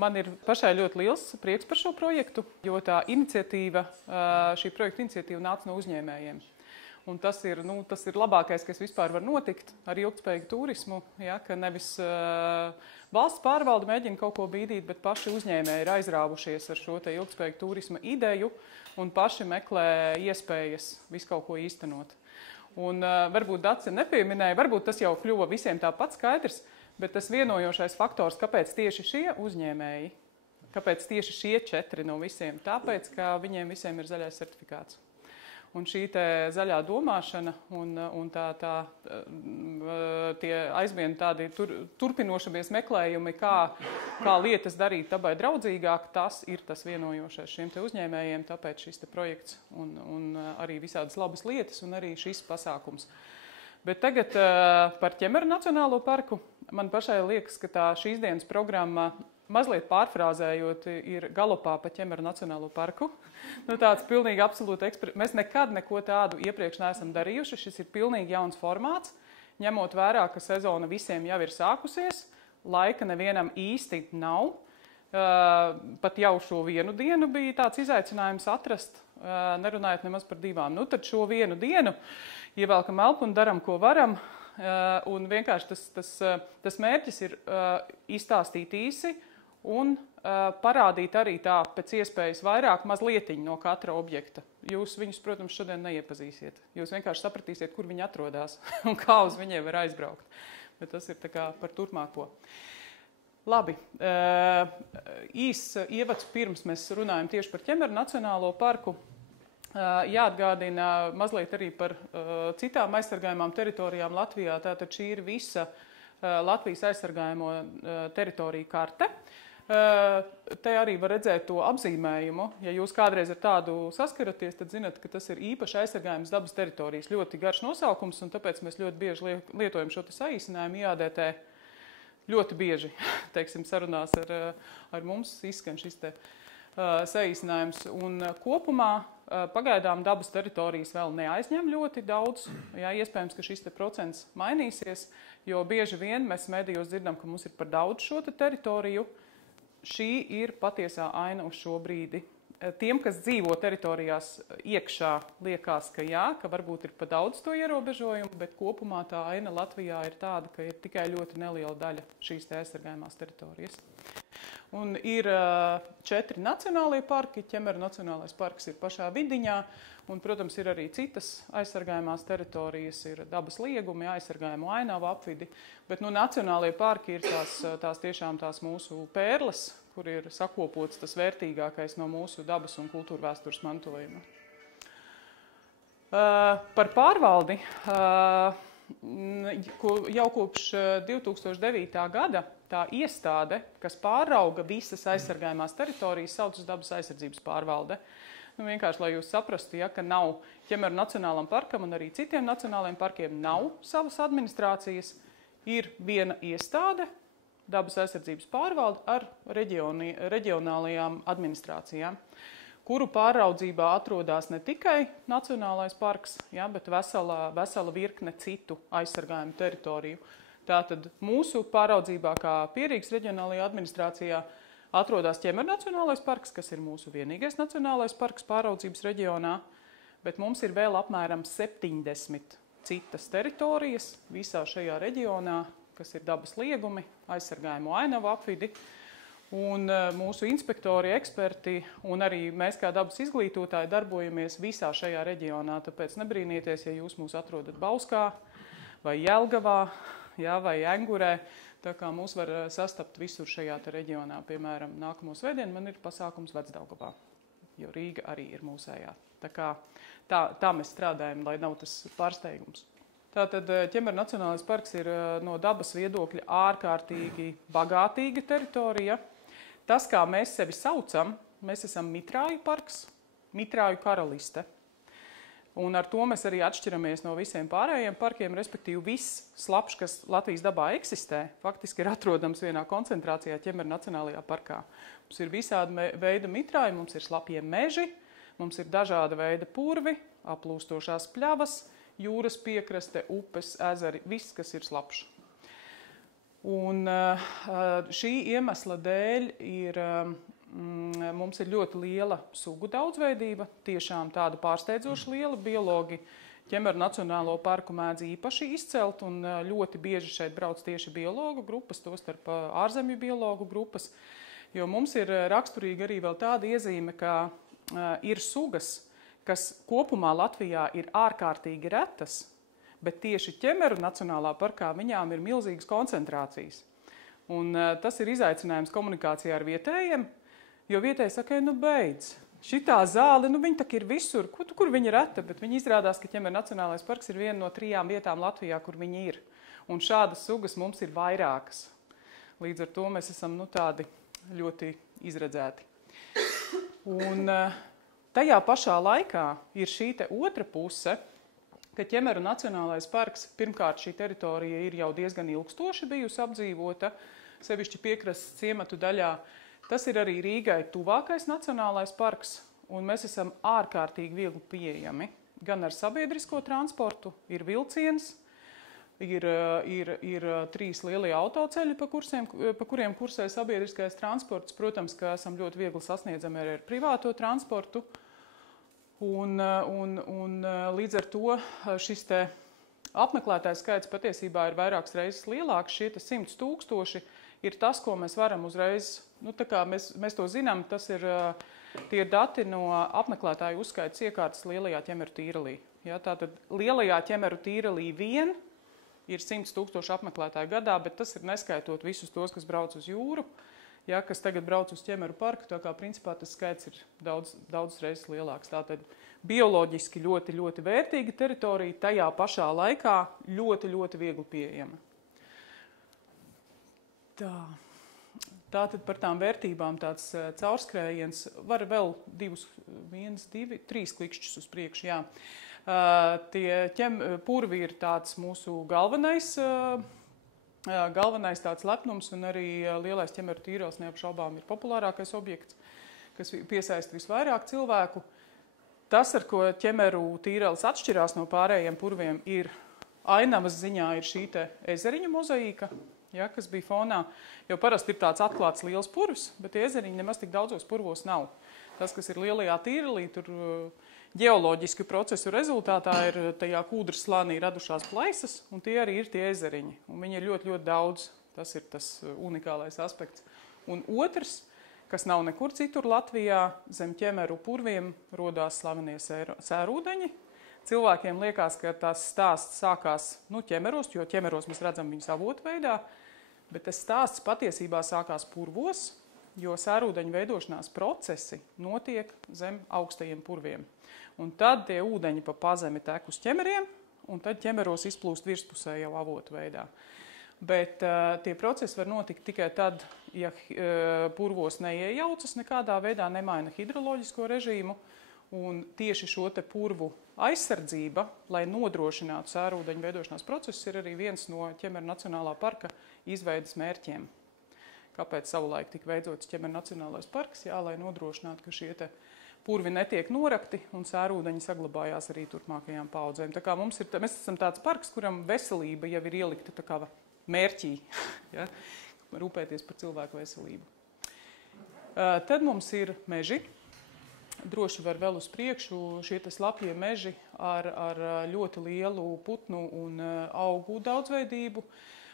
Man ir pašai ļoti liels prieks par šo projektu, jo tā iniciatīva, šī projekta iniciatīva nāca no uzņēmējiem. Un tas ir labākais, kas vispār var notikt ar ilgtspējīgu turismu, ja, ka nevis valsts pārvalde mēģina kaut ko bīdīt, bet paši uzņēmēji ir aizrāvušies ar šo te ilgtspējīgu turisma ideju un paši meklē iespējas visu kaut ko īstenot. Un varbūt Dace nepieminēja, varbūt tas jau kļuva visiem tāpat skaidrs, bet tas vienojošais faktors, kāpēc tieši šie uzņēmēji, kāpēc tieši šie 4 no visiem, tāpēc, ka viņiem visiem ir zaļais certifikāts. Un šī te zaļā domāšana un tie aizvien tādi turpinošamies meklējumi, kā lietas darīt dabai draudzīgāk, tas ir tas vienojošais šiem te uzņēmējiem, tāpēc šis te projekts un arī visādas labas lietas un arī šis pasākums. Bet tagad par Ķemeru Nacionālo parku. Man pašai liekas, ka šīs dienas programma, mazliet pārfrāzējot, ir galopā pa Ķemeru Nacionālo parku. Tāds pilnīgi absolūti eksperiments. Mēs nekad neko tādu iepriekš neesam darījuši. Šis ir pilnīgi jauns formāts, ņemot vērā, ka sezona visiem jau ir sākusies, laika nevienam īsti nav. Pat jau šo vienu dienu bija tāds izaicinājums atrast, nerunājot nemaz par 2. Nu, tad šo vienu dienu ievelkam elpu un daram, ko varam. Un vienkārši tas mērķis ir izstāstīt īsi un parādīt arī tā pēc iespējas vairāk mazlietiņu no katra objekta. Jūs viņus, protams, šodien neiepazīsiet. Jūs vienkārši sapratīsiet, kur viņi atrodas un kā uz viņiem var aizbraukt. Bet tas ir tā kā par turpmāko. Labi, ievads pirms mēs runājam tieši par Ķemeru Nacionālo parku. Jāatgādina mazliet arī par citām aizsargājumām teritorijām Latvijā. Tātad šī ir visa Latvijas aizsargājumo teritoriju karte. Te arī var redzēt to apzīmējumu. Ja jūs kādreiz ar tādu saskaraties, tad zinat, ka tas ir īpaši aizsargājums dabas teritorijas. Ļoti garš nosaukums, un tāpēc mēs ļoti bieži lietojam šo te saīsinājumu IADT. Ļoti bieži, teiksim, sarunās ar mums izskan šis te saīsinājums. Un kopumā pagaidām dabas teritorijas vēl neaizņem ļoti daudz. Jā, iespējams, ka šis te procents mainīsies, jo bieži vien mēs medijos dzirdam, ka mums ir par daudz šo te teritoriju. Šī ir patiesā aina uz šo brīdi. Tiem, kas dzīvo teritorijās iekšā, liekas, ka jā, ka varbūt ir pa daudz to ierobežojumu, bet kopumā tā aina Latvijā ir tāda, ka ir tikai ļoti neliela daļa šīs te aizsargājumās teritorijas. Un ir 4 nacionālie parki. Ķemeru Nacionālais parks ir pašā vidiņā, un, protams, ir arī citas aizsargājumās teritorijas, ir dabas liegumi, aizsargājumu ainavu apvidi, bet nacionālie parki ir tiešām tās mūsu pērles, kur ir sakopots tas vērtīgākais no mūsu dabas un kultūra vēstures mantojuma. Par pārvaldi. Jau kopš 2009. gada tā iestāde, kas pārauga visas aizsargājumās teritorijas, saucas dabas aizsardzības pārvalde. Vienkārši, lai jūs saprastu, ja, ka nav Ķemeru Nacionālam parkam un arī citiem nacionālajiem parkiem nav savas administrācijas, ir viena iestāde, dabas aizsardzības pārvalde ar reģionālajām administrācijām, kuru pāraudzībā atrodas ne tikai Nacionālais parks, ja, bet vesela virkne citu aizsargājumu teritoriju. Tātad mūsu pāraudzībā, kā Pierīgas reģionālajā administrācijā, atrodas Ķemeru Nacionālais parks, kas ir mūsu vienīgais nacionālais parks pāraudzības reģionā, bet mums ir vēl apmēram 70 citas teritorijas visā šajā reģionā, kas ir dabas liegumi, aizsargājumu ainavu apvidi. Un mūsu inspektori, eksperti un arī mēs kā dabas izglītotāji darbojamies visā šajā reģionā. Tāpēc nebrīnieties, ja jūs mūs atrodat Bauskā vai Jelgavā, jā, vai Engurē. Tā kā mūs var sastapt visur šajā reģionā. Piemēram, nākamo svētdienu man ir pasākums Vecdaugavā, jo Rīga arī ir mūsējā. Tā mēs strādājam, lai nav tas pārsteigums. Tātad Ķemeru Nacionālais parks ir no dabas viedokļa ārkārtīgi bagātīga teritorija. Tas, kā mēs sevi saucam, mēs esam Mitrāju parks, Mitrāju karaliste. Un ar to mēs arī atšķiramies no visiem pārējiem parkiem, respektīvi viss slapš, kas Latvijas dabā eksistē, faktiski ir atrodams vienā koncentrācijā Ķemeru Nacionālajā parkā. Mums ir visāda veida mitrāji, mums ir slapjie meži, mums ir dažāda veida purvi, aplūstošās pļavas, jūras piekraste, upes, ezeri, viss, kas ir slapš. Un šī iemesla dēļ mums ir ļoti liela sugu daudzveidība, tiešām tāda pārsteidzoši liela. Biologi Ķemeru Nacionālo parku mēdz īpaši izcelt, un ļoti bieži šeit brauc tieši biologu grupas, tostarp ārzemju biologu grupas, jo mums ir raksturīga arī vēl tāda iezīme, ka ir sugas, kas kopumā Latvijā ir ārkārtīgi retas, bet tieši Ķemeru Nacionālā parkā viņām ir milzīgas koncentrācijas. Un tas ir izaicinājums komunikācijā ar vietējiem, jo vietēji saka, nu beidz, šitā zāle, nu viņa tak ir visur, kur viņa ir reta, bet viņa izrādās, ka Ķemeru Nacionālais parks ir viena no 3 vietām Latvijā, kur viņa ir. Un šādas sugas mums ir vairākas. Līdz ar to mēs esam tādi ļoti izredzēti. Un tajā pašā laikā ir šī te otra puse, ka Ķemeru Nacionālais parks, pirmkārt šī teritorija ir jau diezgan ilgstoši bijusi apdzīvota, sevišķi piekrastes ciematu daļā. Tas ir arī Rīgai tuvākais nacionālais parks, un mēs esam ārkārtīgi viegli pieejami. Gan ar sabiedrisko transportu, ir vilciens, ir 3 lielie autoceļi, pa kuriem kursē sabiedriskais transports. Protams, ka esam ļoti viegli sasniedzami arī ar privāto transportu. Un līdz ar to šis te apmeklētājs skaits patiesībā ir vairākas reizes lielāks. Šie 100 000 ir tas, ko mēs varam uzreiz, tā kā mēs to zinām, tie ir dati no apmeklētāju uzskaitas iekārtas Lielajā Ķemeru tīrelī. Ja, tātad Lielajā Ķemeru tīrelī vien ir 100 000 apmeklētāju gadā, bet tas ir neskaitot visus tos, kas brauc uz jūru, ja, kas tagad brauc uz Ķemeru parku, tā kā principā tas skaits ir daudz reizes lielāks. Tātad bioloģiski ļoti, ļoti vērtīga teritorija, tajā pašā laikā ļoti, ļoti viegli pieejama. Tātad par tām vērtībām tāds caurskrējiens var vēl 3 klikšķus uz priekšu. Jā. Tie purvi ir tāds mūsu galvenais tāds lepnums, un arī Lielais Ķemeru tīrels neapšaubām ir populārākais objekts, kas piesaista visvairāk cilvēku. Tas, ar ko Ķemeru tīrels atšķirās no pārējiem purviem, ir ainavas ziņā ir šī te ezeriņu mozaīka, ja, kas bija fonā, jo parasti ir tāds atklāts liels purvs, bet ezeriņi nemaz tik daudzos purvos nav. Tas, kas ir Lielajā tīrelī, tur ģeoloģisku procesu rezultātā ir tajā kūdras slānī radušās plaisas, un tie arī ir tie ezeriņi. Un viņi ir ļoti, ļoti daudz. Tas ir tas unikālais aspekts. Un otrs, kas nav nekur citur Latvijā, zem Ķemeru purviem rodās slavenie sērūdeņi. Cilvēkiem liekas, ka tas stāsts sākās ķemeros, jo ķemeros mēs redzam viņus avotu veidā, bet tas stāsts patiesībā sākās purvos, jo sērūdeņu veidošanās procesi notiek zem augstajiem purviem. Un tad tie ūdeņi pa pazemi tek uz ķemeriem, un tad ķemeros izplūst virspusē jau avotu veidā. Bet tie procesi var notikt tikai tad, ja purvos neiejaucas nekādā veidā, nemaina hidroloģisko režīmu, un tieši šo te purvu aizsardzība, lai nodrošinātu sērūdeņu veidošanās procesus, ir arī viens no Ķemeru Nacionālā parka izveidas mērķiem. Kāpēc savulaik tika veidots Ķemeru Nacionālais parks? Jā, lai nodrošinātu, ka šie te purvi netiek norakti un sērūdeņi saglabājās arī turpmākajām paudzēm. Tā kā mēs esam tāds parks, kuram veselība jau ir ielikta tā kā mērķī, ja? Rūpēties par cilvēku veselību. Tad mums ir meži. Droši var vēl uz priekšu šie slapjie meži ar ļoti lielu putnu un augu daudzveidību.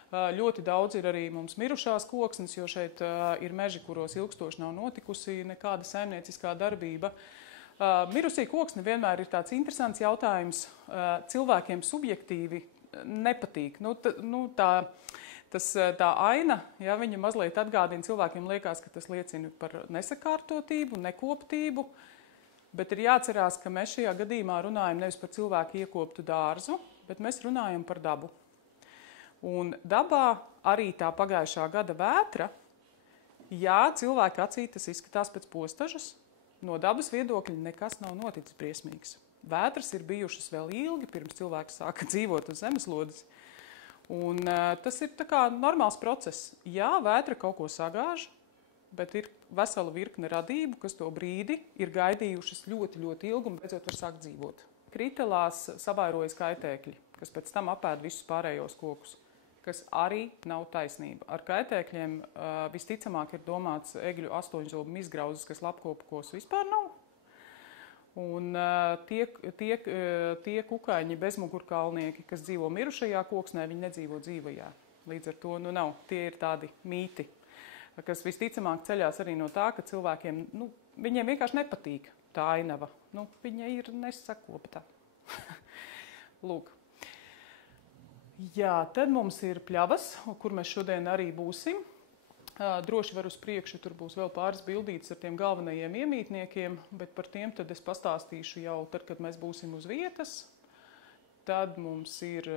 Ļoti daudz ir arī mums mirušās koksnes, jo šeit ir meži, kuros ilgstoši nav notikusi nekāda saimnieciskā darbība. Mirusī koksne vienmēr ir tāds interesants jautājums. Cilvēkiem subjektīvi nepatīk. Tā aina, ja, viņa mazliet atgādina, cilvēkiem liekas, ka tas liecina par nesakārtotību, nekoptību, bet ir jāatcerās, ka mēs šajā gadījumā runājam nevis par cilvēku iekoptu dārzu, bet mēs runājam par dabu. Un dabā arī tā pagājušā gada vētra, jā, cilvēka acī tas izskatās pēc postažas, no dabas viedokļa nekas nav noticis briesmīgs. Vētras ir bijušas vēl ilgi, pirms cilvēks sāka dzīvot uz zemeslodes. Un tas ir tā kā normāls process. Jā, vētra kaut ko sagāž, bet ir vesela virkne radību, kas to brīdi ir gaidījušas ļoti, ļoti ilgi un beidzot var sākt dzīvot. Kritelās savairojas kaitēkļi, kas pēc tam apēd visus pārējos kokus, kas arī nav taisnība. Ar kaitēkļiem visticamāk ir domāts egļu astoņzobu izgrauzes, kas lapkopkos vispār nav. Un tie kukaiņi bezmugurkalnieki, kas dzīvo mirušajā koksnē, viņi nedzīvo dzīvajā. Līdz ar to nav. Tie ir tādi mīti, kas visticamāk ceļās arī no tā, ka cilvēkiem, viņiem vienkārši nepatīk tā ainava. Viņa ir nesakopta. Lūk. Jā, tad mums ir pļavas, kur mēs šodien arī būsim. Droši var uz priekšu, tur būs vēl pāris bildītes ar tiem galvenajiem iemītniekiem, bet par tiem tad es pastāstīšu jau tad, kad mēs būsim uz vietas. Tad mums ir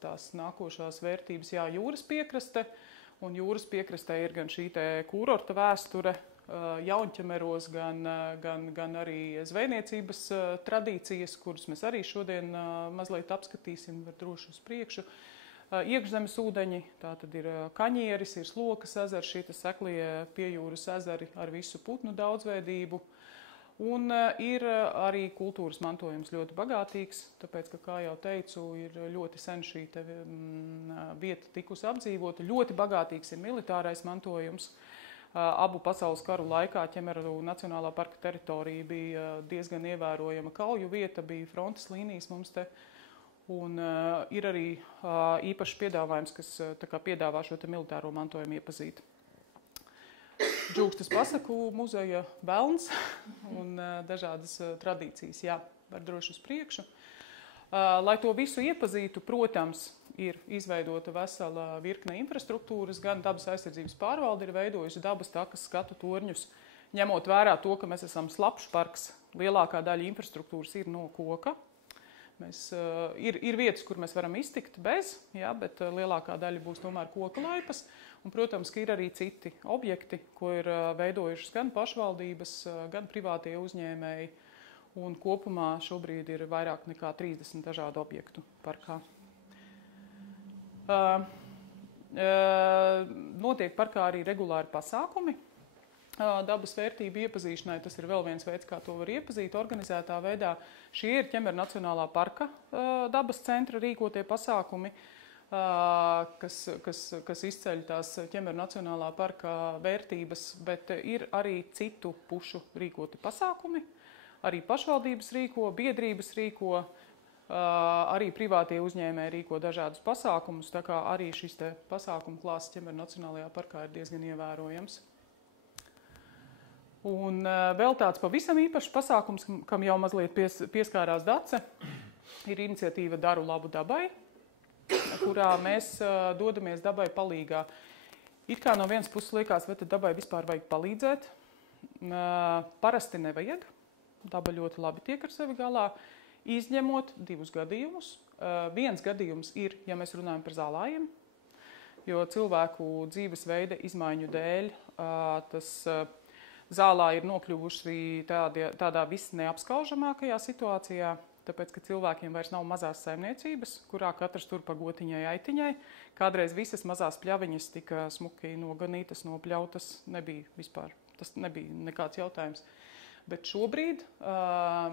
tās nākošās vērtības, jūras piekraste, un jūras piekrastē ir gan šī te kurorta vēsture, Jaunķemeros, gan arī zvejniecības tradīcijas, kuras mēs arī šodien mazliet apskatīsim, var droši uz priekšu. Iekšzemes ūdeņi, tā tad ir Kaņieris, ir Slokas ezeri, šī seklie piejūras ezeri ar visu putnu daudzveidību. Un ir arī kultūras mantojums ļoti bagātīgs, tāpēc, ka, kā jau teicu, ir ļoti sen šī vieta tikusi apdzīvota. Ļoti bagātīgs ir militārais mantojums. Abu pasaules karu laikā Ķemeru Nacionālā parka teritorija bija diezgan ievērojama kauju vieta, bija frontes līnijas mums te. Un ir arī īpašs piedāvājums, kas piedāvā šo militāro mantojumu iepazīt. Džūkstas pasaku muzeja velns un dažādas tradīcijas, var droši uz priekšu. Lai to visu iepazītu, protams, ir izveidota vesela virkne infrastruktūras, gan dabas aizsardzības pārvalde ir veidojusi dabas takas skatu torņus, ņemot vērā to, ka mēs esam slapšs parks, lielākā daļa infrastruktūras ir no koka. Ir vietas, kur mēs varam iztikt bez, bet lielākā daļa būs tomēr koka laipas. Un, protams, ka ir arī citi objekti, ko ir veidojušas gan pašvaldības, gan privātie uzņēmēji. Un kopumā šobrīd ir vairāk nekā 30 dažādu objektu parkā. Notiek parkā arī regulāri pasākumi. Dabas vērtību iepazīšanai, tas ir vēl viens veids, kā to var iepazīt organizētā veidā. Šie ir Ķemeru Nacionālā parka dabas centra rīkotie pasākumi, kas izceļ tās Ķemeru Nacionālā parka vērtības, bet ir arī citu pušu rīkoti pasākumi. Arī pašvaldības rīko, biedrības rīko, arī privātie uzņēmēji rīko dažādus pasākumus, tā kā arī šis te pasākumu klāsts Ķemeru Nacionālajā parkā ir diezgan ievērojams. Un vēl tāds pavisam īpašs pasākums, kam jau mazliet pieskārās Dace, ir iniciatīva Daru labu dabai, kurā mēs dodamies dabai palīgā. It kā no vienas puses liekas, vai tad dabai vispār vajag palīdzēt. Parasti nevajag. Daba ļoti labi tiek ar sevi galā, izņemot divus gadījumus. Viens gadījums ir, ja mēs runājam par zālājiem, jo cilvēku dzīvesveida izmaiņu dēļ zālā ir nokļuvuši tādā visneapskaužamākajā situācijā, tāpēc, ka cilvēkiem vairs nav mazās saimniecības, kurā katrs tur pa gotiņai aitiņai. Kādreiz visas mazās pļaviņas tika smuki noganītas, nopļautas, tas nebija nekāds jautājums. Bet šobrīd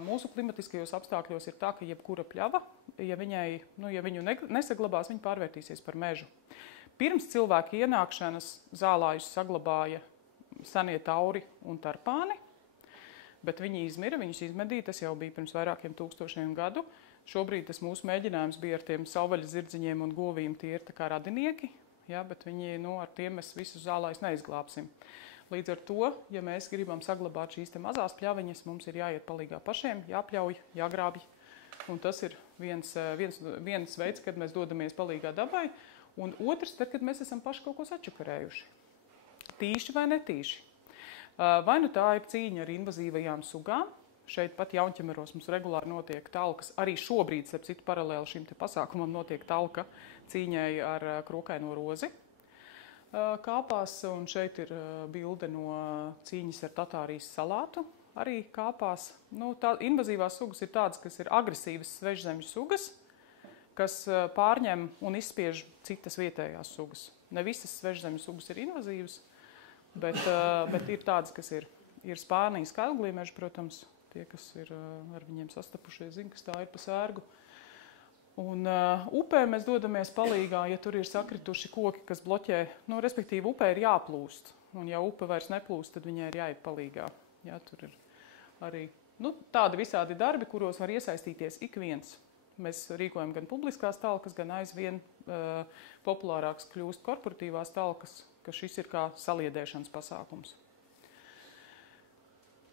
mūsu klimatiskajos apstākļos ir tā, ka jebkura pļava, ja viņu nesaglabās, viņa pārvērtīsies par mežu. Pirms cilvēka ienākšanas zālājus saglabāja senie tauri un tarpāni, bet viņi izmira, viņus izmedīja, tas jau bija pirms vairākiem tūkstošiem gadu. Šobrīd tas mūsu mēģinājums bija ar tiem savvaļas zirdziņiem un govīm, tie ir tā kā radinieki, bet viņi, ar tiem mēs visus zālājus neizglābsim. Līdz ar to, ja mēs gribam saglabāt šīs te mazās pļaviņas, mums ir jāiet palīgā pašiem, jāpļauj, jāgrābj. Un tas ir viens veids, kad mēs dodamies palīgā dabai. Un otrs, tad, kad mēs esam paši kaut ko sačakarējuši. Tīši vai netīši. Vai nu tā ir cīņa ar invazīvajām sugām. Šeit pat Jaunķemeros mums regulāri notiek talkas. Arī šobrīd, starp citu, paralēli šim te pasākumam notiek talka cīņai ar krokaino rozi. Kāpās, un šeit ir bilde no cīņas ar Tatārijas salātu, arī kāpās. Invazīvās sugas ir tādas, kas ir agresīvas svežzemju sugas, kas pārņem un izspiež citas vietējās sugas. Ne visas svežzemju sugas ir invazīvas, bet ir tādas, kas ir Spānijas kailglīmeži, protams, tie, kas ir ar viņiem sastapušies, zina, kas tā ir pa sērgu. Un upē mēs dodamies palīgā, ja tur ir sakrituši koki, kas bloķē, respektīvi upē ir jāplūst. Un ja upe vairs neplūst, tad viņai ir jāiet palīgā. Ja, tur ir arī tādi visādi darbi, kuros var iesaistīties ik viens. Mēs rīkojam gan publiskās talkas, gan aizvien populārāks kļūst korporatīvās talkas, ka šis ir kā saliedēšanas pasākums.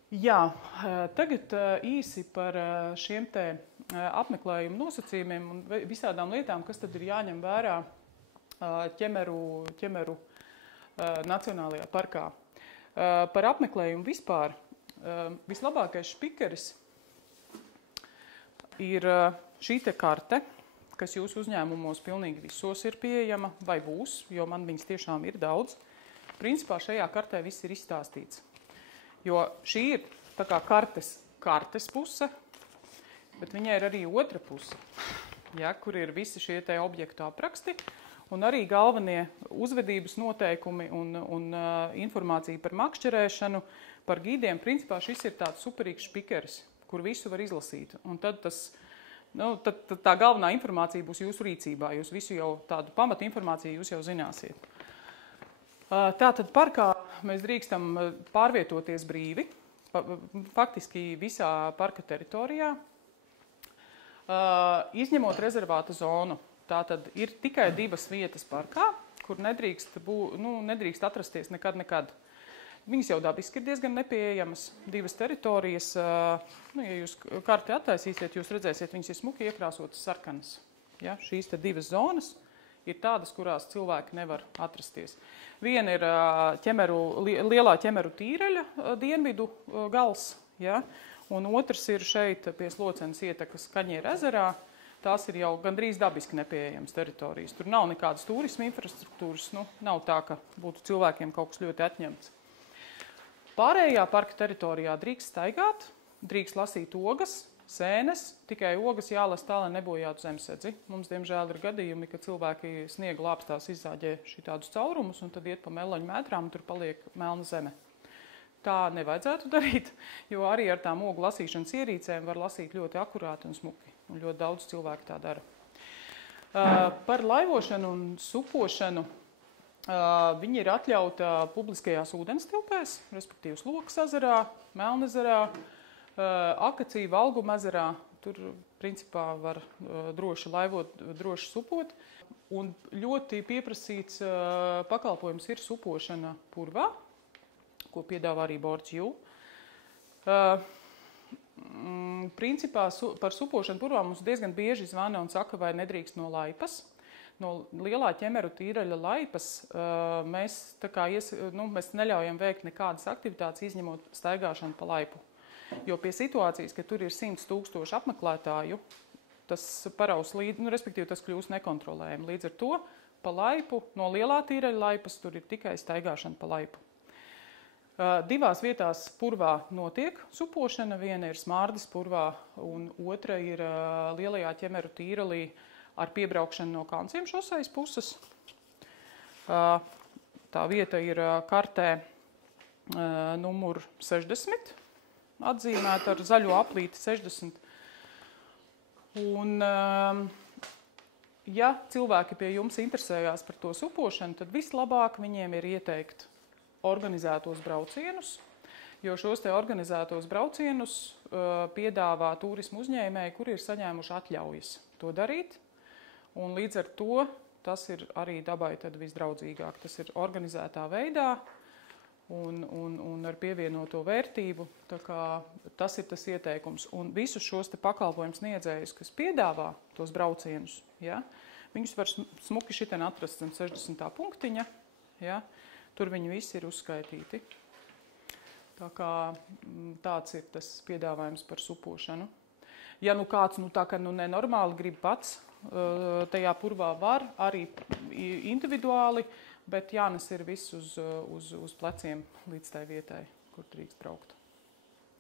Jā, tagad īsi par šiem te apmeklējumu nosacījumiem un visādām lietām, kas tad ir jāņem vērā ķemeru Nacionālajā parkā. Par apmeklējumu vispār vislabākais špikeris ir šī te karte, kas jūsu uzņēmumos pilnīgi visos ir pieejama vai būs, jo man viņas tiešām ir daudz. Principā šajā kartē viss ir izstāstīts. Jo šī ir tā kā kartes puse, bet viņai ir arī otra puse, ja, kur ir visi šie te objektu apraksti un arī galvenie uzvedības noteikumi un informācija par makšķerēšanu, par gīdiem. Principā šis ir tāds superīgs špikeris, kur visu var izlasīt. Un tad tad tā galvenā informācija būs jūsu rīcībā. Jūs visu jau tādu pamatu informāciju jūs jau zināsiet. Tātad parkā mēs drīkstam pārvietoties brīvi, faktiski visā parka teritorijā, izņemot rezervāta zonu. Tātad ir tikai 2 vietas parkā, kur nedrīkst atrasties nekad. Viņas jau dabiski ir diezgan nepieejamas, 2 teritorijas. Ja jūs karti attaisīsiet, jūs redzēsiet, viņas ir smuki iekrāsotas sarkanas. Ja, šīs te 2 zonas ir tādas, kurās cilvēki nevar atrasties. Viena ir lielā ķemeru tīreļa dienvidu gals, ja, un otrs ir šeit pie Slocenes ietekas Kaņieru ezerā. Tās ir jau gandrīz dabiski nepieejamas teritorijas. Tur nav nekādas turisma infrastruktūras, nav tā, ka būtu cilvēkiem kaut kas ļoti atņemts. Pārējā parka teritorijā drīkst staigāt, drīkst lasīt ogas, sēnes, tikai ogas jālas tā, lai nebojātu zemsedzi. Mums, diemžēl, ir gadījumi, ka cilvēki sniega lāpstās izzāģē šitādus caurumus un tad iet pa meleņu mētrām un tur paliek melna zeme. Tā nevajadzētu darīt, jo arī ar tām ogu lasīšanas ierīcēm var lasīt ļoti akurāti un smuki. Un ļoti daudz cilvēku tā dara. Par laivošanu un supošanu viņi ir atļauta publiskajās ūdenstilpēs, respektīvi Slokas ezerā, Melnezerā, Akaciju, Valguma ezerā. Tur, principā, var droši laivot, droši supot. Un ļoti pieprasīts pakalpojums ir supošana purvā, ko piedāvā arī Boards U. Principā par supošanu purvā mums diezgan bieži zvana un saka, vai nedrīkst no laipas. No lielā ķemeru tīreļa laipas mēs neļaujam veikt nekādas aktivitātes, izņemot staigāšanu pa laipu. Jo pie situācijas, ka tur ir 100 000 apmeklētāju, tas paraus respektīvi tas kļūst nekontrolējami. Līdz ar to pa laipu, no lielā tīreļa laipas, tur ir tikai staigāšana pa laipu. 2 vietās purvā notiek supošana. Viena ir Smārdas purvā un otra ir lielajā ķemeru tīrelī ar piebraukšanu no Kanciem šosejas puses. Tā vieta ir kartē numur 60, atzīmēta ar zaļo aplīti 60. Un, ja cilvēki pie jums interesējās par to supošanu, tad vislabāk viņiem ir ieteikt organizētos braucienus, jo šos te organizētos braucienus piedāvā turismu uzņēmēji, kuri ir saņēmuši atļaujas to darīt. Un līdz ar to tas ir arī dabai tad visdraudzīgāk. Tas ir organizētā veidā un ar pievienoto vērtību. Tā kā tas ir tas ieteikums. Un visus šos te pakalpojumu sniedzējus, kas piedāvā tos braucienus, ja, viņus var smuki šitien atrast zem 60. punktiņa, ja. Tur viņi visi ir uzskaitīti. Tā kā tāds ir tas piedāvājums par supošanu. Ja kāds tā kā nenormāli grib pats, tajā purvā var arī individuāli, bet jānes ir viss uz pleciem līdz tai vietai, kur drīkst braukt.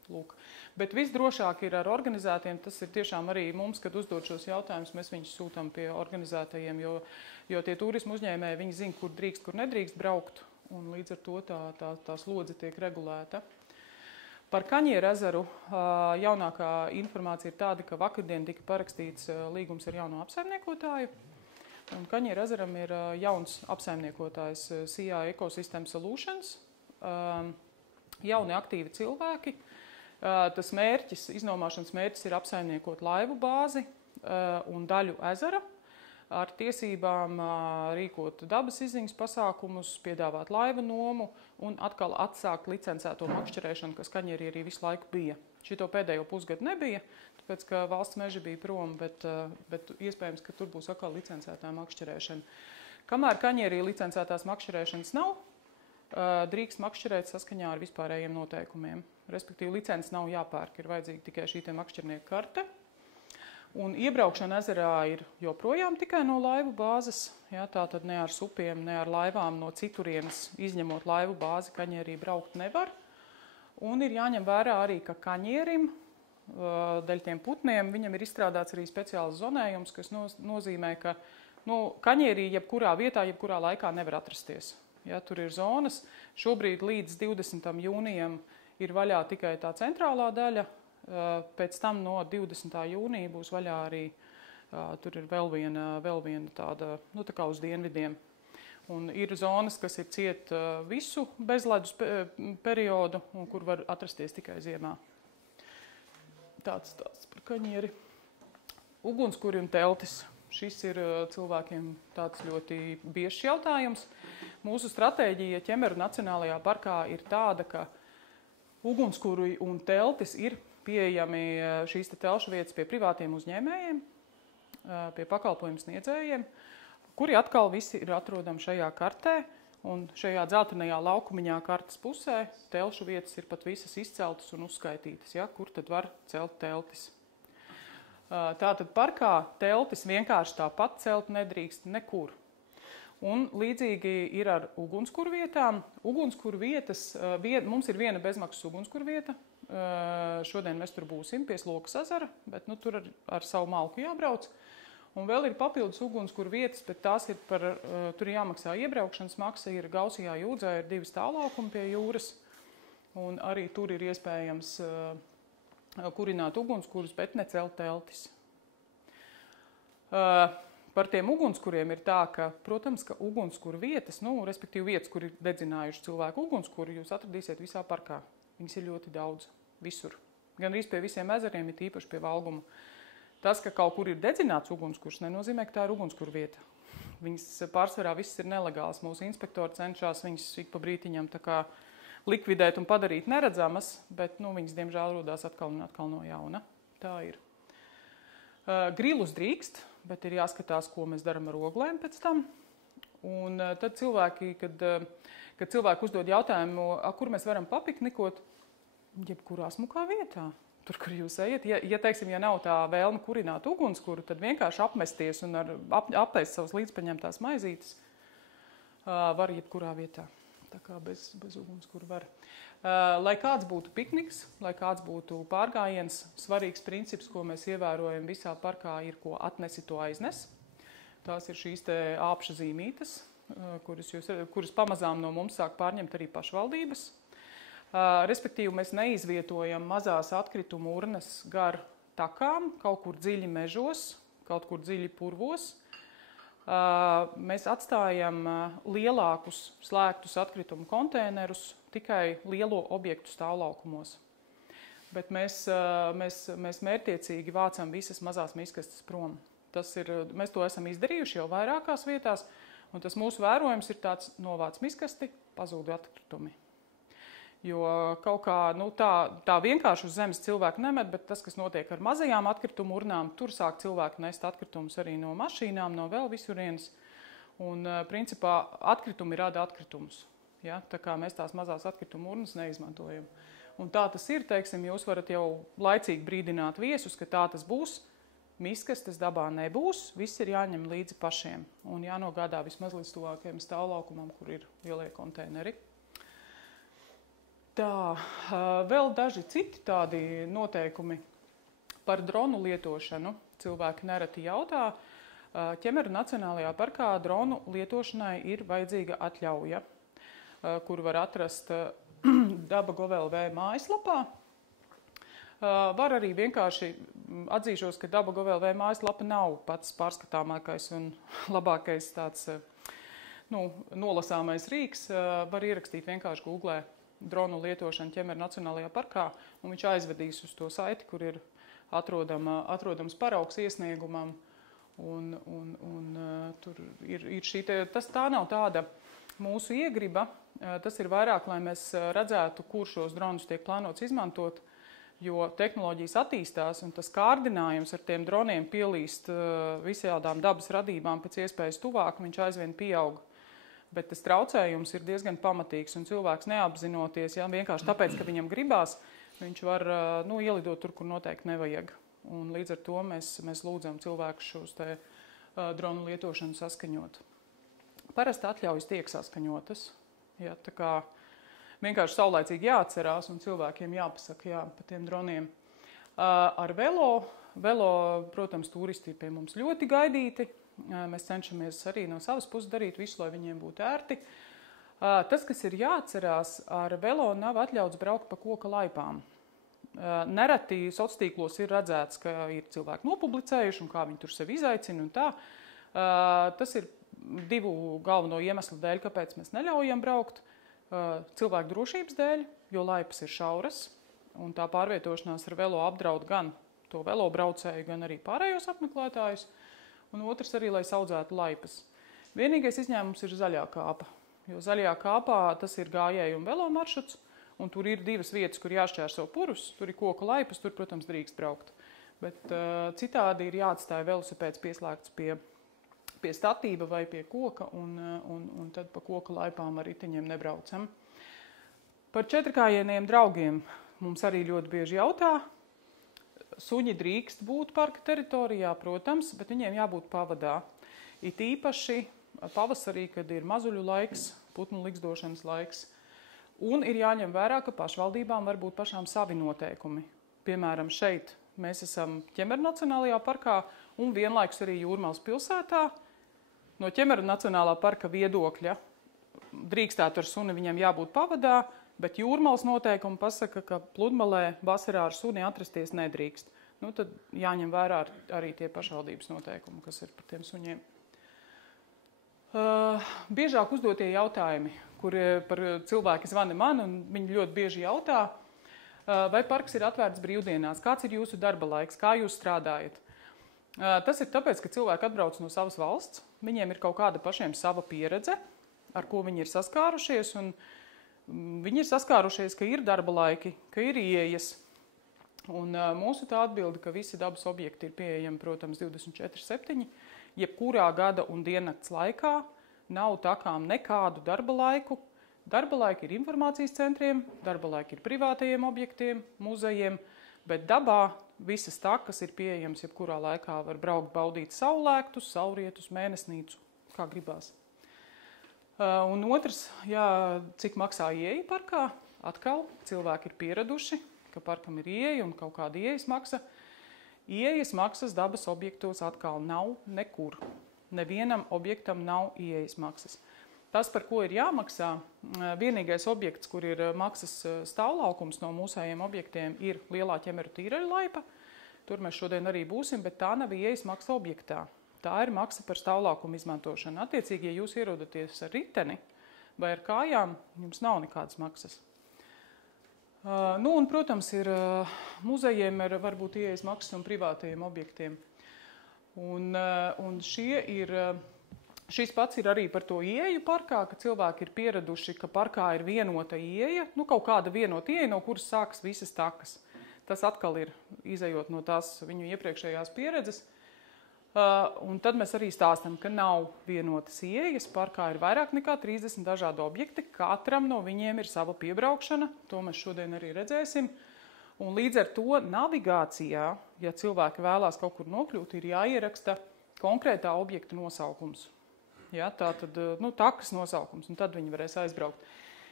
Lūk. Bet visdrošāk ir ar organizētiem. Tas ir tiešām arī mums, kad uzdod šos jautājumus, mēs viņus sūtam pie organizētajiem, jo tie turismu uzņēmēji, viņi zina, kur drīkst, kur nedrīkst braukt. Un līdz ar to tā slodze tiek regulēta. Par Kaņieru ezeru jaunākā informācija ir tāda, ka vakardien tika parakstīts līgums ar jauno apsaimniekotāju. Un Kaņieru ezeram ir jauns apsaimniekotājs CA Ecosystem Solutions, jauni aktīvi cilvēki. Tas mērķis, iznomāšanas mērķis ir apsaimniekot laivu bāzi un daļu ezera ar tiesībām rīkot dabas izziņas pasākumus, piedāvāt laivu nomu un atkal atsākt licencēto makšķerēšanu, kas Kaņierī arī visu laiku bija. Šito pēdējo pusgadu nebija, tāpēc, ka valsts meži bija prom, bet iespējams, ka tur būs atkal licencētā makšķerēšana. Kamēr Kaņierī licencētās makšķerēšanas nav, drīkst makšķerēt saskaņā ar vispārējiem noteikumiem. Respektīvi, licences nav jāpērk, ir vajadzīga tikai šī makšķernieka karte. Un iebraukšana ezerā ir joprojām tikai no laivu bāzes, tātad ne ar supiem, ne ar laivām no citurienes, izņemot laivu bāzi, Kaņierī braukt nevar. Un ir jāņem vērā arī, ka Kaņierim, dēļ tiem putniem, viņam ir izstrādāts arī speciāls zonējums, kas nozīmē, ka Kaņierī jebkurā vietā, jebkurā laikā nevar atrasties. Tur ir zonas. Šobrīd līdz 20. jūnijam ir vaļā tikai tā centrālā daļa. Pēc tam no 20. jūnija būs vaļā arī, tur ir vēl viena tāda, tā kā uz dienvidiem. Un ir zonas, kas ir ciet visu bezledus periodu, un kur var atrasties tikai ziemā. Tāds par Kaņieri. Ugunskuri un teltis. Šis ir cilvēkiem tāds ļoti biežs jautājums. Mūsu stratēģija Ķemeru Nacionālajā parkā ir tāda, ka ugunskuri un teltis ir pieejami šīs telšu vietas pie privātiem uzņēmējiem, pie pakalpojumu sniedzējiem, kuri atkal visi ir atrodami šajā kartē, un šajā dzeltenajā laukumiņā kartes pusē telšu vietas ir pat visas izceltas un uzskaitītas, kur tad var celt teltis. Tātad parkā teltis vienkārši tāpat celt nedrīkst nekur. Un līdzīgi ir ar ugunskuru vietām. Ugunskuru vietas, mums ir viena bezmaksas ugunskuru vieta. Šodien mēs tur būsim pie Slokas ezera, bet tur ar savu malku jābrauc. Un vēl ir papildus ugunskuru vietas, bet tās ir tur jāmaksā iebraukšanas maksa, ir Gausijā jūdzē, ir 2 stāvlaukumi pie jūras. Un arī tur ir iespējams kurināt ugunskurus, bet necelt teltis. Par tiem ugunskuriem ir tā, ka, protams, ka ugunskuru vietas, respektīvi vietas, kur ir dedzinājuši cilvēku ugunskuru, jūs atradīsiet visā parkā. Viņas ir ļoti daudz, visur. Gan arī pie visiem ezeriem, ir īpaši pie Valguma. Tas, ka kaut kur ir dedzināts ugunskurs, nenozīmē, ka tā ir ugunskura vieta. Viņas pārsvarā viss ir nelegāls. Mūsu inspektori cenšas viņas ik pa brītiņam tā kā likvidēt un padarīt neredzamas, bet viņas, diemžēl, rodās atkal un atkal no jauna. Tā ir. Grilus drīkst, bet ir jāskatās, ko mēs daram ar oglēm pēc tam. Un tad cilvēki, kad cilvēki uzdod jautājumu, kur mēs varam papiknikot, jebkurā smukā vietā, tur, kur jūs ejat. Ja nav tā vēlme kurināt ugunskuru, tad vienkārši apmesties un apēst savas līdzpaņemtās maizītes var jebkurā vietā. Tā kā bez ugunskura var. Lai kāds būtu pikniks, lai kāds būtu pārgājiens, svarīgs princips, ko mēs ievērojam visā parkā, ir, ko atnesi, to aiznes. Tās ir šīs te āpša zīmītes, kuras pamazām no mums sāk pārņemt arī pašvaldības. Respektīvi, mēs neizvietojam mazās atkritumu urnas gar takām, kaut kur dziļi mežos, kaut kur dziļi purvos. Mēs atstājam lielākus slēgtus atkritumu konteinerus tikai lielo objektu stāvlaukumos. Bet mēs mērķtiecīgi vācam visas mazās miskastes prom. Mēs to esam izdarījuši jau vairākās vietās, un tas mūsu vērojums ir tāds: novāc miskasti, pazūd atkritumi. Jo kaut kā tā vienkārši uz zemes cilvēku nemet, bet tas, kas notiek ar mazajām atkritumu urnām, tur sāk cilvēki nest atkritumus arī no mašīnām, no vēl visurienes. Un principā atkritumi rada atkritumus. Tā kā mēs tās mazās atkritumu urnas neizmantojam. Un tā tas ir, jūs varat jau laicīgi brīdināt viesus, ka tā tas būs. Miskastes dabā nebūs, viss ir jāņem līdzi pašiem. Un jānogādā vismaz līdz tuvākajam stāvlaukumam, kur ir lielie konteineri. Tā, vēl daži citi tādi noteikumi par dronu lietošanu. Cilvēki nereti jautā. Ķemeru Nacionālajā parkā dronu lietošanai ir vajadzīga atļauja, kur var atrast Daba.gov.lv mājaslapā. Var arī vienkārši atzīšos, ka Daba.gov.lv mājaslapa nav pats pārskatāmākais un labākais tāds nolasāmais rīks. Var ierakstīt vienkārši Googlē dronu lietošanu Ķemeru Nacionālajā parkā, un viņš aizvedīs uz to saiti, kur ir atrodams paraugs iesniegumam. Tur ir tā nav tāda mūsu iegriba, tas ir vairāk, lai mēs redzētu, kur šos dronus tiek plānots izmantot, jo tehnoloģijas attīstās un tas kārdinājums ar tiem droniem pielīst visādām dabas radībām pēc iespējas tuvāk, viņš aizvien pieaug. Bet tas traucējums ir diezgan pamatīgs, un cilvēks neapzinoties, vienkārši tāpēc, ka viņam gribās, viņš var ielidot tur, kur noteikti nevajag. Un līdz ar to mēs lūdzam cilvēkus šos dronu lietošanu saskaņot. Parasti atļaujas tiek saskaņotas. Tā kā vienkārši saulaicīgi jāatcerās un cilvēkiem jāpasaka par tiem droniem. Ar velo, protams, turisti ir pie mums ļoti gaidīti. Mēs cenšamies arī no savas puses darīt visu, lai viņiem būtu ērti. Tas, kas ir jāatcerās, ar velo nav atļauts braukt pa koka laipām. Nereti sociālos tīklos ir redzēts, ka ir cilvēki nopublicējuši un kā viņi tur sevi izaicina un tā. Tas ir 2 galveno iemeslu dēļ, kāpēc mēs neļaujam braukt. Cilvēku drošības dēļ, jo laipas ir šauras, un tā pārvietošanās ar velo apdraud gan to velo braucēju, gan arī pārējos apmeklētājus. Un otrs arī, lai saudzētu laipas. Vienīgais izņēmums ir zaļā kāpa, jo zaļajā kāpā tas ir gājēju un velo maršruts, un tur ir 2 vietas, kur jāšķērso purus, tur ir koka laipas, tur, protams, drīkst braukt. Bet citādi ir jāatstāja velosipēds pieslēgts pie statība vai pie koka, un tad pa koka laipām ar riteņiem nebraucam. Par 4-kājieniem draugiem mums arī ļoti bieži jautā. Suņi drīkst būt parka teritorijā, protams, bet viņiem jābūt pavadā. It īpaši pavasarī, kad ir mazuļu laiks, putnu ligzdošanas laiks. Un ir jāņem vērā, ka pašvaldībām var būt pašām savi noteikumi. Piemēram, šeit mēs esam Ķemeru Nacionālajā parkā un vienlaikus arī Jūrmalas pilsētā. No Ķemeru Nacionālā parka viedokļa drīkstētu ar suni viņam jābūt pavadā, bet Jūrmalas noteikumi pasaka, ka pludmalē vasarā ar suni atrasties nedrīkst. Tad jāņem vērā arī tie pašvaldības noteikumi, kas ir par tiem suņiem. Biežāk uzdotie jautājumi, kur par cilvēki zvana man, un viņi ļoti bieži jautā, vai parks ir atvērts brīvdienās, kāds ir jūsu darba laiks, kā jūs strādājat. Tas ir tāpēc, ka cilvēki atbrauc no savas valsts, viņiem ir kaut kāda pašiem sava pieredze, ar ko viņi ir saskārušies, un viņi ir saskārušies, ka ir darba laiki, ka ir ieejas. Un mūsu tā atbilde, ka visi dabas objekti ir pieejami, protams, 24/7, jebkurā gada un diennakts laikā, nav takām nekādu darba laiku. Darba laiki ir informācijas centriem, darba laiki ir privātajiem objektiem, muzejiem, bet dabā visas takas ir pieejamas, jebkurā laikā var braukt, baudīt saulēktus, saulrietus, mēnesnīcu, kā gribās. Un otrs, cik maksā ieeja parkā, atkal cilvēki ir pieraduši, ka parkam ir ieeja un kaut kāda ieejas maksa. Ieejas maksas dabas objektos atkal nav nekur. Nevienam objektam nav ieejas maksas. Tas, par ko ir jāmaksā, vienīgais objekts, kur ir maksas stāvlaukums no mūsējiem objektiem, ir Lielā Ķemeru tīreļu laipa. Tur mēs šodien arī būsim, bet tā nav ieejas maksa objektā. Tā ir maksa par stāvlaukumu izmantošanu. Attiecīgi, ja jūs ierodaties ar riteni vai ar kājām, jums nav nekādas maksas. Un, protams, ir muzejiem ir varbūt ieejas maksas un privātajiem objektiem. Un šis pats ir arī par to ieeju parkā, ka cilvēki ir pieraduši, ka parkā ir vienota ieeja, kaut kāda vienota ieeja, no kuras sākas visas takas. Tas atkal ir izejot no tās viņu iepriekšējās pieredzes. Un tad mēs arī stāstam, ka nav vienotas ieejas. Parkā ir vairāk nekā 30 dažādi objekti. Katram no viņiem ir sava piebraukšana. To mēs šodien arī redzēsim. Un līdz ar to navigācijā, ja cilvēki vēlās kaut kur nokļūt, ir jāieraksta konkrētā objekta nosaukums. Tātad takas nosaukums, un tad viņi varēs aizbraukt.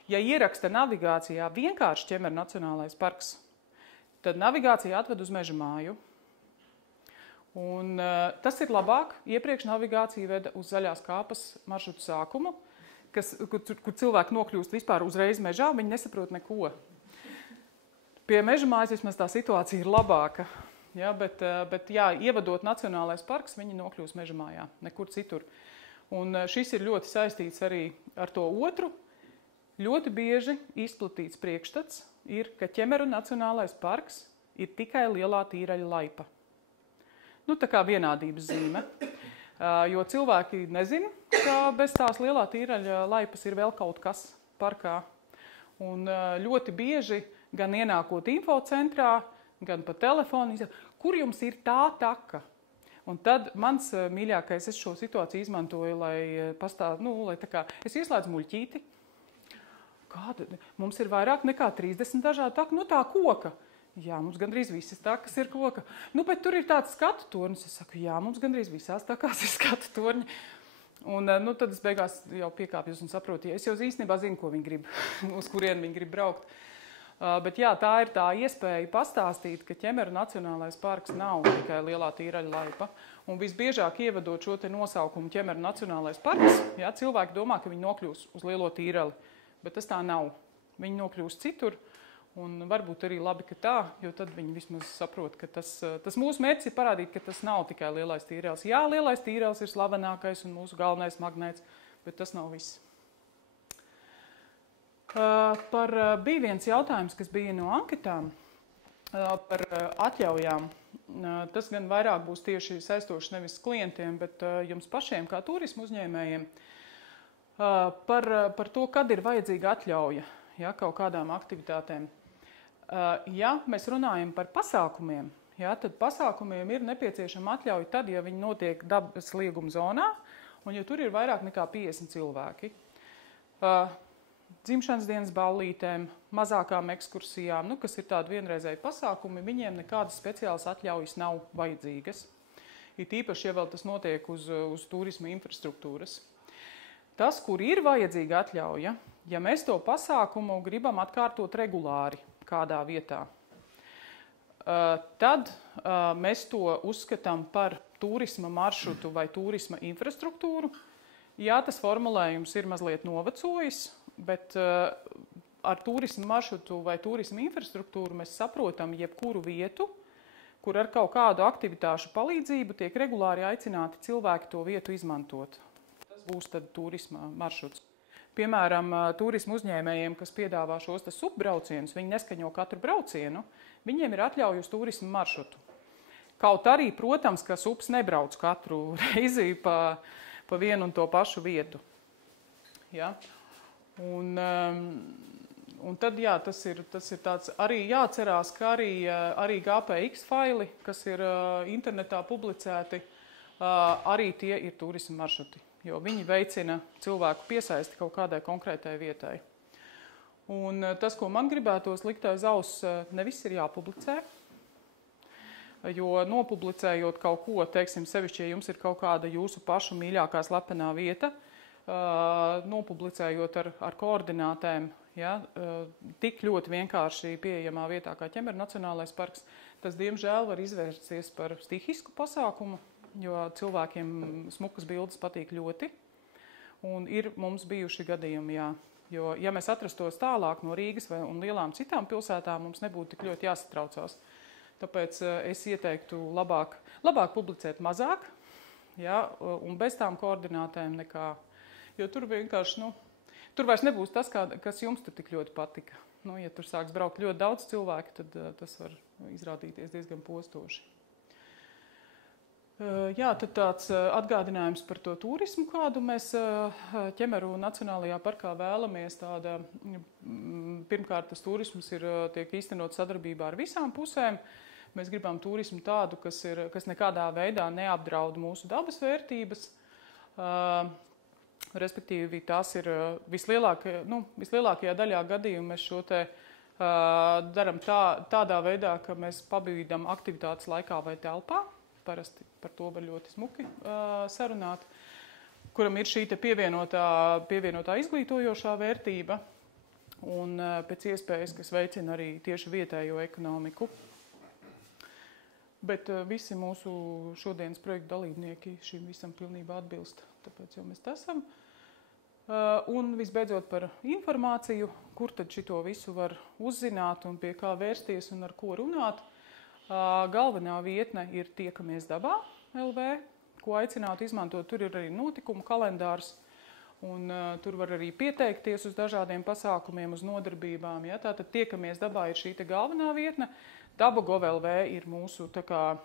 Ja ieraksta navigācijā vienkārši Ķemeru Nacionālais parks, tad navigācija atved uz Meža māju. Un tas ir labāk. Iepriekš navigācija veda uz Zaļās kāpas maršrutu sākumu, kur cilvēki nokļūst vispār uzreiz mežā, viņi nesaprot neko. Pie meža mājas vismaz tā situācija ir labāka. Ja, bet ievadot Nacionālais parks, viņi nokļūst meža mājā, nekur citur. Un šis ir ļoti saistīts arī ar to otru. Ļoti bieži izplatīts priekšstats ir, ka Ķemeru Nacionālais parks ir tikai lielā tīraļa laipa. Nu, tā kā vienādības zīme. Jo cilvēki nezina, ka bez tās lielā tīraļa laipas ir vēl kaut kas parkā. Un ļoti bieži, gan ienākot infocentrā, gan pa telefonu, kur jums ir tā taka? Un tad mans mīļākais, es šo situāciju izmantoju, lai lai tā kā es ieslēdzu muļķīti. Kāda? Mums ir vairāk nekā 30 dažādi taku, tā koka. Jā, mums gandrīz visas takas ir koka. Bet tur ir tāds skatu tornis. Es saku, jā, mums gandrīz visās takās ir skatu torņi. Un tad es beigās jau piekāpjos un saprotu, ja es jau īstenībā zinu, ko viņi grib, uz kurien viņi grib braukt. Bet jā, tā ir tā iespēja pastāstīt, ka Ķemeru Nacionālais parks nav tikai lielā tīraļa laipa. Un visbiežāk ievadot šo te nosaukumu Ķemeru Nacionālais parks, jā, cilvēki domā, ka viņi nokļūs uz lielo tīrali. Bet tas tā nav. Viņi nokļūst citur, un varbūt arī labi, ka tā, jo tad viņi vismaz saprot, ka tas mūsu mērķis ir parādīt, ka tas nav tikai lielais tīrēls. Jā, lielais tīrēls ir slavenākais un mūsu galvenais magnēts, bet tas nav viss. Bija viens jautājums, kas bija no anketām par atļaujām. Tas gan vairāk būs tieši saistoši nevis klientiem, bet jums pašiem kā turismu uzņēmējiem. Par to, kad ir vajadzīga atļauja, ja, kaut kādām aktivitātēm. Ja mēs runājam par pasākumiem, ja, tad pasākumiem ir nepieciešama atļauja tad, ja viņi notiek dabas lieguma zonā un ja tur ir vairāk nekā 50 cilvēki. Dzimšanas dienas ballītēm, mazākām ekskursijām, kas ir tādi vienreizēji pasākumi, viņiem nekādas speciālas atļaujas nav vajadzīgas. Ir īpaši, ja vēl tas notiek uz turisma infrastruktūras. Tas, kur ir vajadzīga atļauja, ja mēs to pasākumu gribam atkārtot regulāri kādā vietā, tad mēs to uzskatām par turisma maršrutu vai turisma infrastruktūru. Jā, tas formulējums ir mazliet novecojis, bet ar turisma maršrutu vai turisma infrastruktūru mēs saprotam jebkuru vietu, kur ar kaut kādu aktivitāšu palīdzību tiek regulāri aicināti cilvēki to vietu izmantot. Būs tad turisma maršruts. Piemēram, turismu uzņēmējiem, kas piedāvā šos subbraucienus, viņi neskaņo katru braucienu, viņiem ir atļauja uz turismu maršrutu. Kaut arī, protams, ka subs nebrauc katru reizi pa vienu un to pašu vietu. Ja? Un tad, jā, tas ir tāds, arī jāatcerās, ka arī GPX faili, kas ir internetā publicēti, arī tie ir turisma maršruti. Jo viņi veicina cilvēku piesaisti kaut kādai konkrētai vietai. Un tas, ko man gribētos likt aiz auss, ne viss ir jāpublicē. Jo nopublicējot kaut ko, teiksim, sevišķi, ja jums ir kaut kāda jūsu pašu mīļākā slepenā vieta, nopublicējot ar koordinātēm, ja, tik ļoti vienkārši pieejamā vietā kā Ķemeru Nacionālais parks, tas, diemžēl, var izvērsties par stihisku pasākumu, jo cilvēkiem smukas bildes patīk ļoti. Un ir mums bijuši gadījumi, jā. Jo, ja mēs atrastos tālāk no Rīgas un lielām citām pilsētām, mums nebūtu tik ļoti jāsatraucās. Tāpēc es ieteiktu labāk publicēt mazāk, jā, un bez tām koordinātēm nekā. Jo tur vienkārši, tur vairs nebūs tas, kas jums tur tik ļoti patika. Ja tur sāks braukt ļoti daudz cilvēku, tad tas var izrādīties diezgan postoši. Jā, tad tāds atgādinājums par to turismu, kādu mēs Ķemeru Nacionālajā parkā vēlamies. Pirmkārt, tas turisms tiek īstenot sadarbībā ar visām pusēm. Mēs gribam turismu tādu, kas nekādā veidā neapdraud mūsu dabas vērtības. Respektīvi, tās ir vislielākajā daļā gadījumu mēs šo te daram tādā veidā, ka mēs pabīdam aktivitātes laikā vai telpā. Parasti par to var ļoti smuki sarunāt, kuram ir šī te pievienotā izglītojošā vērtība un pēc iespējas, kas veicina arī tieši vietējo ekonomiku. Bet visi mūsu šodienas projektu dalībnieki šim visam pilnībā atbilst, tāpēc jau mēs esam. Un visbeidzot par informāciju, kur tad šito visu var uzzināt un pie kā vērsties un ar ko runāt. Galvenā vietne ir Tiekamies dabā LV, ko aicinātu izmantot. Tur ir arī notikumu kalendārs, un tur var arī pieteikties uz dažādiem pasākumiem, uz nodarbībām. Ja? Tātad Tiekamies dabā ir šī te galvenā vietne. Daba.gov LV ir mūsu tā kā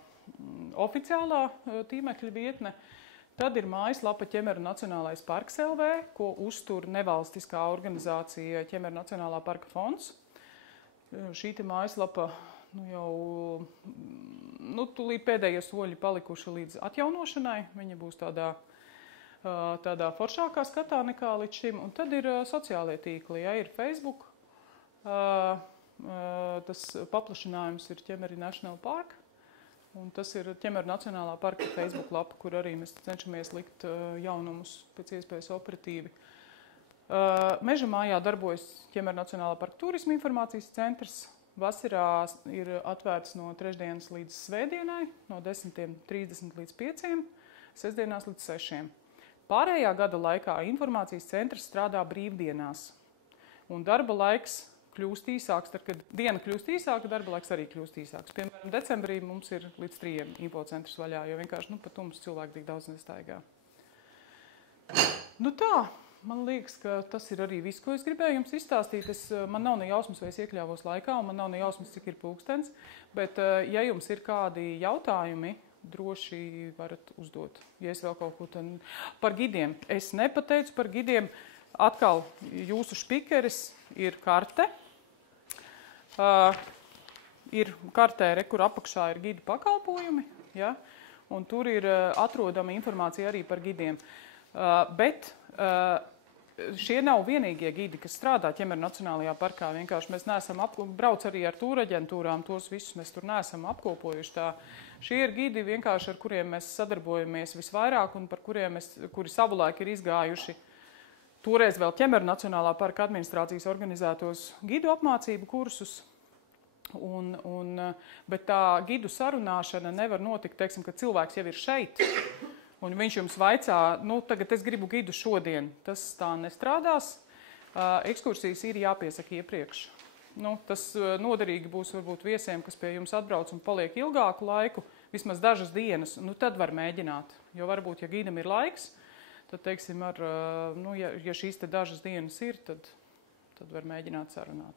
oficiālā tīmekļa vietne. Tad ir mājaslapa Ķemeru Nacionālais parks LV, ko uztur nevalstiskā organizācija Ķemeru Nacionālā parka fonds. Šī te mājaslapa tūlīt pēdējie soļi palikuši līdz atjaunošanai. Viņa būs tādā foršākā skatā nekā līdz šim. Un tad ir sociālie tīkli, ja, ir Facebook. Tas paplašinājums ir Ķemeri National Park. Un tas ir Ķemeru Nacionālā parka Facebook lapa, kur arī mēs cenšamies likt jaunumus pēc iespējas operatīvi. Meža mājā darbojas Ķemeru Nacionālā parka turisma informācijas centrs. Vasarā ir atvērts no trešdienas līdz svētdienai, no 10:30 līdz 5, sestdienās līdz 6. Pārējā gada laikā informācijas centrs strādā brīvdienās. Un darba laiks kļūst īsāks, tad, kad diena kļūst īsāka, darba laiks arī kļūst īsāks. Piemēram, decembrī mums ir līdz 3 infocentrs vaļā, jo vienkārši pat mums cilvēki tik daudz nestaigā. Tā, man liekas, ka tas ir arī viss, ko es gribēju jums izstāstīt. Man nav ne jausmas, vai es iekļāvos laikā, un man nav ne jausmas, cik ir pulkstens, bet ja jums ir kādi jautājumi, droši varat uzdot. Ja es vēl kaut ko par gidiem. Es nepateicu par gidiem. Atkal jūsu špikeris ir karte. Ir kartē, kur apakšā ir gidu pakalpojumi, ja? Un tur ir atrodama informācija arī par gidiem. Bet šie nav vienīgie gidi, kas strādā Ķemeru Nacionālajā parkā. Vienkārši mēs neesam brauc arī ar tūraģentūrām, tos visus mēs tur neesam apkopojuši. Šie ir gidi vienkārši, ar kuriem mēs sadarbojamies visvairāk un par kuri savulaik ir izgājuši toreiz vēl Ķemeru Nacionālā parka administrācijas organizētos gidu apmācību kursus, bet tā gidu sarunāšana nevar notikt, teiksim, ka cilvēks jau ir šeit, un viņš jums vaicā, tagad es gribu gidu šodien. Tas tā nestrādās. Ekskursijas ir jāpiesaka iepriekš. Tas noderīgi būs varbūt viesiem, kas pie jums atbrauc un paliek ilgāku laiku, vismaz dažas dienas, tad var mēģināt. Jo varbūt, ja gidam ir laiks, tad, teiksim, ja šīs te dažas dienas ir, tad var mēģināt sarunāt.